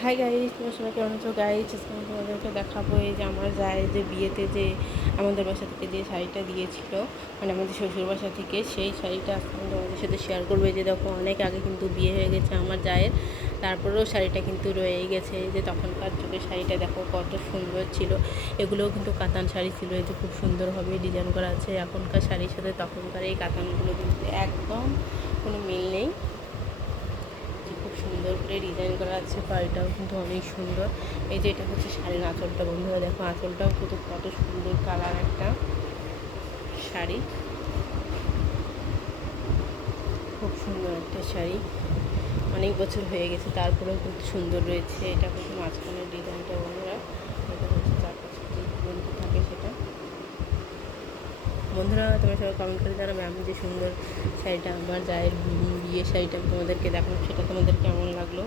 Hi guys তোমার সবাই কেমন আছো? গাইজ আমি তোমাদেরকে দেখাবো এই যে আমার যায় যে বিয়েতে যে আমাদের বাসা থেকে যে শাড়িটা দিয়েছিল মানে আমাদের শ্বশুর বাসা থেকে, সেই শাড়িটা আজকে আমি তোমাদের সাথে শেয়ার করব। যে দেখো, অনেক আগে কিন্তু বিয়ে হয়ে গেছে আমার জায়ের। তারপরেও শাড়িটা কিন্তু রয়েই গেছে। যে তখনকার যুগে শাড়িটা দেখো, কত সুন্দর ছিল। এগুলোও কিন্তু কাতান শাড়ি ছিল। এই যে খুব সুন্দরভাবে ডিজাইন করা আছে এখনকার শাড়ির সাথে। তখনকার এই কাতানগুলো কিন্তু একদম কোনো মিল নেই যে খুব সুন্দর করে ডিজাইন করা আছে পাড়িটাও কিন্তু অনেক সুন্দর। এই যে এটা হচ্ছে শাড়ির আঁচলটা, বন্ধুরা দেখো, আঁচলটাও কিন্তু কত সুন্দর কালার একটা শাড়ি। খুব সুন্দর একটা শাড়ি। অনেক বছর হয়ে গেছে, তারপরেও খুব সুন্দর রয়েছে। এটা কিন্তু মাঝখানের ডিজাইনটা, বন্ধুরা এটা হচ্ছে চারপাশে যে বন্ধু থাকে সেটা বন্ধুরা, তোমরা সবাই কমেন্ট করে জানাবে আমি যে সুন্দর শাড়িটা, আমার যাই বিয়ে শাড়িটা তোমাদেরকে দেখানো সেটা তোমাদের কেমন লাগল?